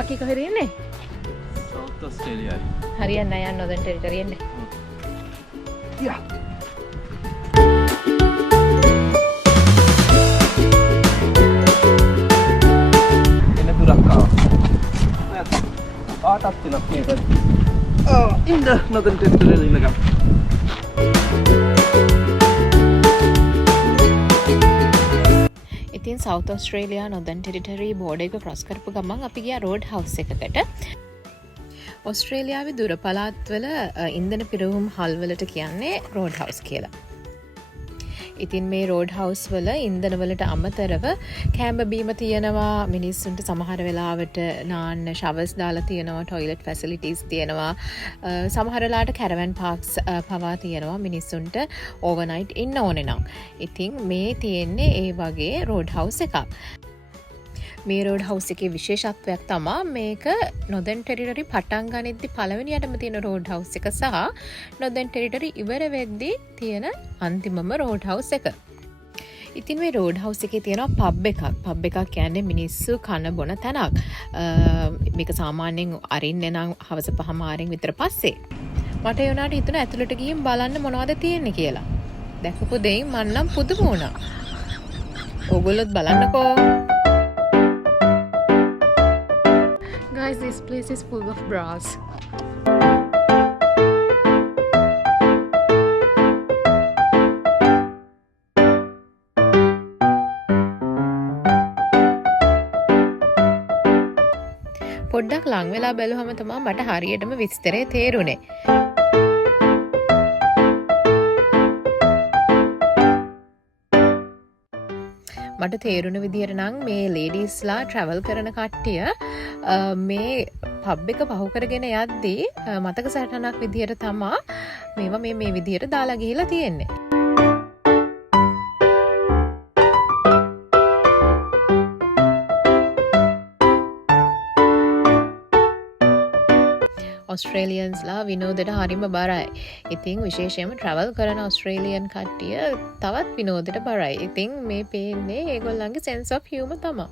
කකි කොහෙද ඉන්නේ? සවුත් ඔස්ට්‍රේලියාවේ. හරියන්නේ නැහැ යන්න නොදන් ටෙරිටරි එන්නේ. යා. එන දුරක් ආවා. ආටත් වෙනක් මේක. ඉන්න නොදන් ටෙරිටරි ඉන්නකම්. ඉතින් සවුත් ඔස්ට්‍රේලියා නොදන් ටෙරිටරි බෝඩර් එක ක්‍රොස් කරපු ගමන් අපි ගියා රෝඩ් හවුස් එකකට. ඔස්ට්‍රේලියාවේ දුර පළාත්වල ඉන්ධන පිරවුම් හල්වලට කියන්නේ රෝඩ් හවුස් කියලා. ඉතින් මේ රෝඩ් හවුස් වල ඉන්ධන වලට අමතරව කෑම බීම තියෙනවා, මිනිස්සුන්ට සමහර වෙලාවට නාන්න ෂවර්ස් දාලා තියෙනවා, ටොයිලට් ෆැසිලිටිස් තියෙනවා, සමහර වෙලාවට කැරවන් පාර්ක්ස් පවා තියෙනවා මිනිස්සුන්ට ඕවර්නයිට් ඉන්න ඕනේ නම්. ඉතින් මේ තියෙන්නේ ඒ වගේ රෝඩ් හවුස් එකක්. මේ රෝඩ් හවුස් එකේ විශේෂත්වයක් තමා මේක නොදන් ටෙරිටරි පටන් ගනිද්දි පළවෙනියටම තියෙන රෝඩ් හවුස් එක සහ නොදන් ටෙරිටරි ඉවර වෙද්දී තියෙන අන්තිමම රෝඩ් හවුස් එක. ඉතින් මේ රෝඩ් හවුස් එකේ තියෙනවා පබ් එකක්. පබ් එකක් කියන්නේ මිනිස්සු කන බොන තැනක්. මේක සාමාන්‍යයෙන් අරින්නේ නම් හවස 5:00 විතර පස්සේ. මට ඒ උනාට හිතුණා ඇතුළට ගිහින් බලන්න මොනවද තියෙන්නේ කියලා. දැකපු දෙයින් මම නම් පුදුම වුණා. ඕගොල්ලොත් බලන්නකෝ. Guys, this place is full of bras. පොඩ්ඩක් ලං වෙලා බැලුවම තමයි මට හරියටම විස්තරේ තේරුනේ. මට තේරුණ විදිහට නම් මේ ලේඩීස්ලා ට්‍රැවල් කරන කට්ටිය මේ පබ් එක පහු කරගෙන යද්දී මතක සටහනක් විදිහට තමා මේවා මේ විදිහට දාලා ගිහිලා තියෙන්නේ. ඔස්ට්‍රේලියන්ස්ලා විනෝදයට හරිම බරයි. ඉතින් විශේෂයෙන්ම ට්‍රැවල් කරන ඔස්ට්‍රේලියන් කට්ටිය තවත් විනෝදයට බරයි. ඉතින් මේ පේන්නේ ඒගොල්ලන්ගේ sense of humor තමයි.